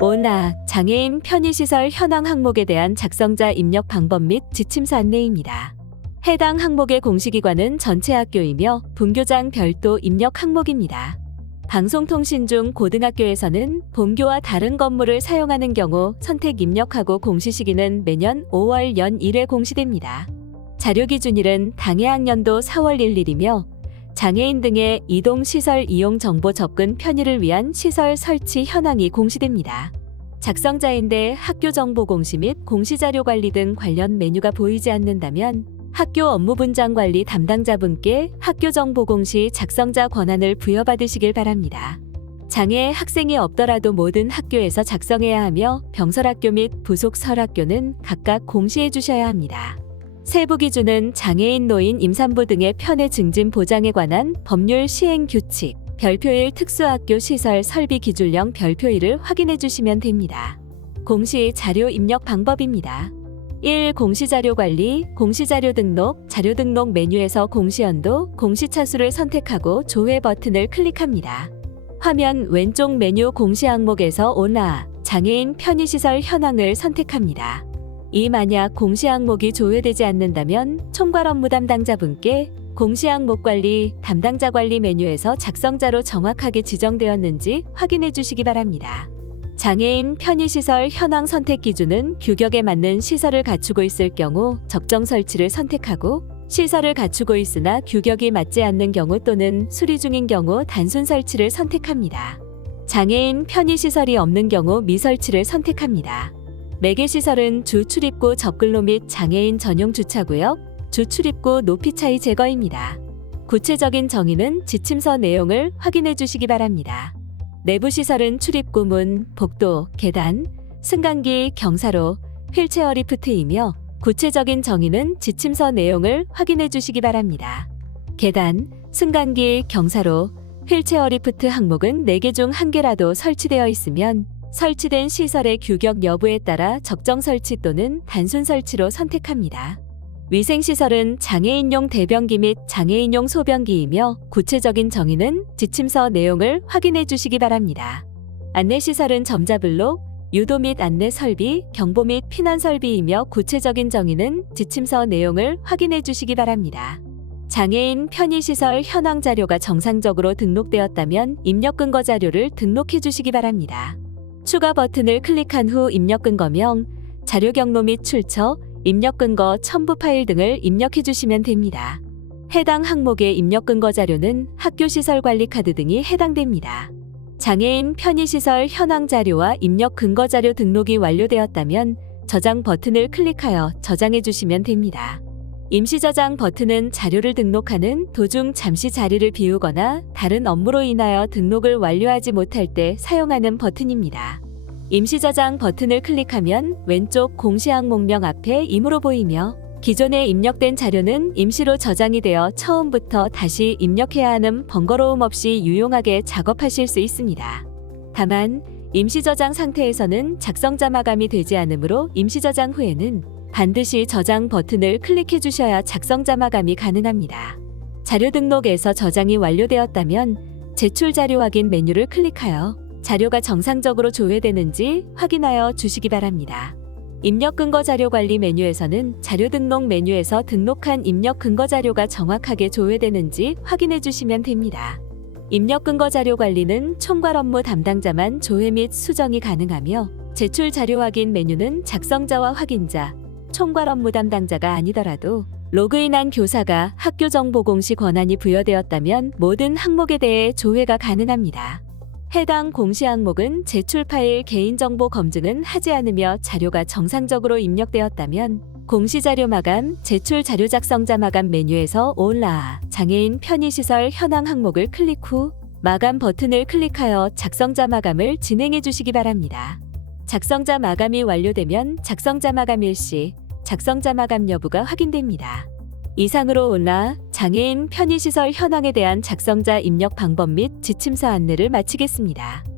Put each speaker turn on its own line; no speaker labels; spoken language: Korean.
오나 장애인 편의시설 현황 항목에 대한 작성자 입력 방법 및 지침서 안내입니다. 해당 항목의 공시기관은 전체 학교이며 분교장 별도 입력 항목입니다. 방송통신 중 고등학교에서는 본교와 다른 건물을 사용하는 경우 선택 입력하고 공시 시기는 매년 5월 연 1회 공시됩니다. 자료 기준일은 당해 학년도 4월 1일이며 장애인 등의 이동 시설 이용 정보 접근 편의를 위한 시설 설치 현황이 공시됩니다. 작성자인데 학교 정보 공시 및 공시 자료 관리 등 관련 메뉴가 보이지 않는다면 학교 업무 분장 관리 담당자분께 학교 정보 공시 작성자 권한을 부여받으시길 바랍니다. 장애 학생이 없더라도 모든 학교에서 작성해야 하며 병설학교 및 부속 설학교는 각각 공시해 주셔야 합니다. 세부 기준은 장애인 노인 임산부 등의 편의 증진 보장에 관한 법률 시행 규칙, 별표일 특수학교 시설 설비 기준령 별표일을 확인해 주시면 됩니다. 공시 자료 입력 방법입니다. 1. 공시자료 관리, 공시자료 등록, 자료 등록 메뉴에서 공시연도, 공시차수를 선택하고 조회 버튼을 클릭합니다. 화면 왼쪽 메뉴 공시 항목에서 오나 장애인 편의시설 현황을 선택합니다. 이 만약 공시 항목이 조회되지 않는다면 총괄 업무 담당자분께 공시 항목 관리 담당자 관리 메뉴에서 작성자로 정확하게 지정되었는지 확인해 주시기 바랍니다. 장애인 편의시설 현황 선택 기준은 규격에 맞는 시설을 갖추고 있을 경우 적정 설치를 선택하고 시설을 갖추고 있으나 규격이 맞지 않는 경우 또는 수리 중인 경우 단순 설치를 선택합니다. 장애인 편의시설이 없는 경우 미설치를 선택합니다. 매개 시설은 주 출입구 접근로 및 장애인 전용 주차구역, 주 출입구 높이 차이 제거입니다. 구체적인 정의는 지침서 내용을 확인해 주시기 바랍니다. 내부 시설은 출입구 문, 복도, 계단, 승강기, 경사로, 휠체어 리프트이며 구체적인 정의는 지침서 내용을 확인해 주시기 바랍니다. 계단, 승강기, 경사로, 휠체어 리프트 항목은 4개 중 1개라도 설치되어 있으면 설치된 시설의 규격 여부에 따라 적정 설치 또는 단순 설치로 선택합니다. 위생시설은 장애인용 대변기 및 장애인용 소변기이며 구체적인 정의는 지침서 내용을 확인해 주시기 바랍니다. 안내시설은 점자블록, 유도 및 안내 설비, 경보 및 피난 설비이며 구체적인 정의는 지침서 내용을 확인해 주시기 바랍니다. 장애인 편의시설 현황 자료가 정상적으로 등록되었다면 입력 근거 자료를 등록해 주시기 바랍니다. 추가 버튼을 클릭한 후 입력 근 거명, 자료 경로 및 출처, 입력 근거 첨부 파일 등을 입력해 주시면 됩니다. 해당 항목의 입력 근거 자료는 학교 시설 관리 카드 등이 해당됩니다. 장애인 편의시설 현황 자료와 입력 근거 자료 등록이 완료되었다면 저장 버튼을 클릭하여 저장해 주시면 됩니다. 임시 저장 버튼은 자료를 등록하는 도중 잠시 자리를 비우거나 다른 업무로 인하여 등록을 완료하지 못할 때 사용하는 버튼입니다. 임시 저장 버튼을 클릭하면 왼쪽 공시 항목명 앞에 임으로 보이며 기존에 입력된 자료는 임시로 저장이 되어 처음부터 다시 입력해야 하는 번거로움 없이 유용하게 작업하실 수 있습니다. 다만 임시 저장 상태에서는 작성자 마감이 되지 않으므로 임시 저장 후에는 반드시 저장 버튼을 클릭해 주셔야 작성자 마감이 가능합니다. 자료 등록에서 저장이 완료되었다면 제출 자료 확인 메뉴를 클릭하여 자료가 정상적으로 조회되는지 확인하여 주시기 바랍니다. 입력 근거 자료 관리 메뉴에서는 자료 등록 메뉴에서 등록한 입력 근거 자료가 정확하게 조회되는지 확인해 주시면 됩니다. 입력 근거 자료 관리는 총괄 업무 담당자만 조회 및 수정이 가능하며 제출 자료 확인 메뉴는 작성자와 확인자, 총괄 업무 담당자가 아니더라도 로그인한 교사가 학교 정보 공시 권한이 부여되었다면 모든 항목에 대해 조회가 가능합니다. 해당 공시 항목은 제출 파일 개인정보 검증은 하지 않으며 자료가 정상적으로 입력되었다면 공시 자료 마감, 제출 자료 작성자 마감 메뉴에서 올라 장애인 편의시설 현황 항목을 클릭 후 마감 버튼을 클릭하여 작성자 마감을 진행해 주시기 바랍니다. 작성자 마감이 완료되면 작성자 마감 일시, 작성자 마감 여부가 확인됩니다. 이상으로 올라 장애인 편의시설 현황에 대한 작성자 입력 방법 및 지침서 안내를 마치겠습니다.